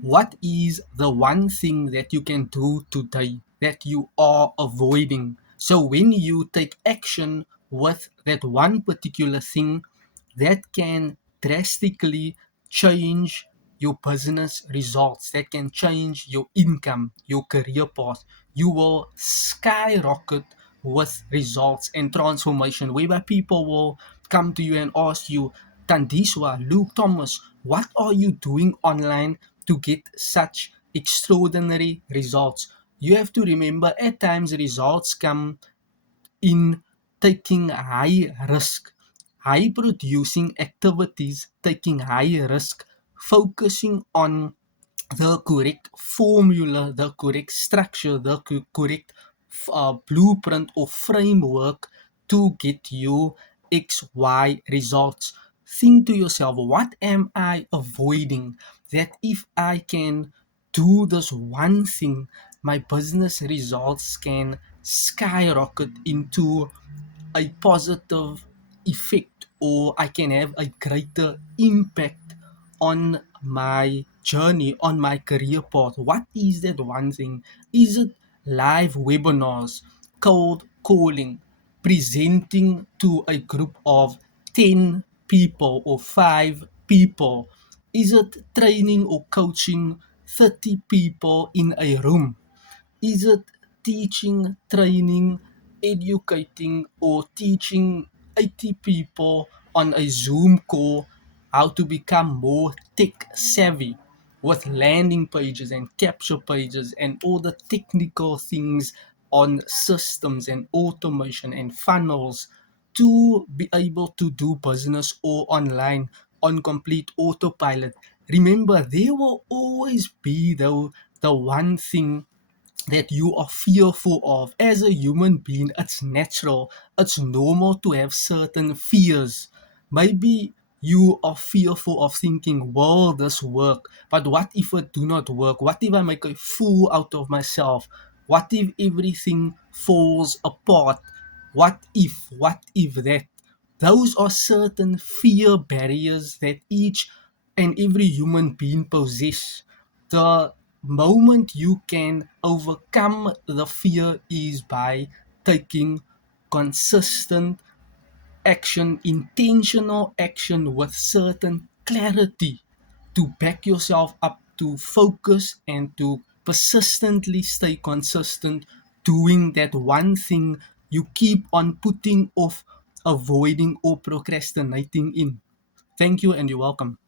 What is the one thing that you can do today that you are avoiding? So when you take action with that one particular thing, that can drastically change your business results, that can change your income, your career path. You will skyrocket with results and transformation, whereby people will come to you and ask you, Tandiswa, Luke Thomas, what are you doing online to get such extraordinary results? You have to remember at times results come in taking high risk, high producing activities, taking high risk, focusing on the correct formula, the correct structure, the correct blueprint or framework to get you XY results. Think to yourself, what am I avoiding? That if I can do this one thing, my business results can skyrocket into a positive effect, or I can have a greater impact on my journey, on my career path. What is that one thing? Is it live webinars, cold calling, presenting to a group of 10 people or 5 people? Is it training or coaching 30 people in a room? Is it teaching, training, educating, or teaching 80 people on a Zoom call how to become more tech savvy with landing pages and capture pages and all the technical things on systems and automation and funnels to be able to do business or online on complete autopilot? Remember, there will always be the one thing that you are fearful of. As a human being, it's natural, it's normal to have certain fears. Maybe you are fearful of thinking, will this work? But what if it do not work? What if I make a fool out of myself? What if everything falls apart? What if that? Those are certain fear barriers that each and every human being possess. The moment you can overcome the fear is by taking consistent action, intentional action with certain clarity to back yourself up, to focus and to persistently stay consistent doing that one thing you keep on putting off, avoiding, or procrastinating in. Thank you, and you're welcome.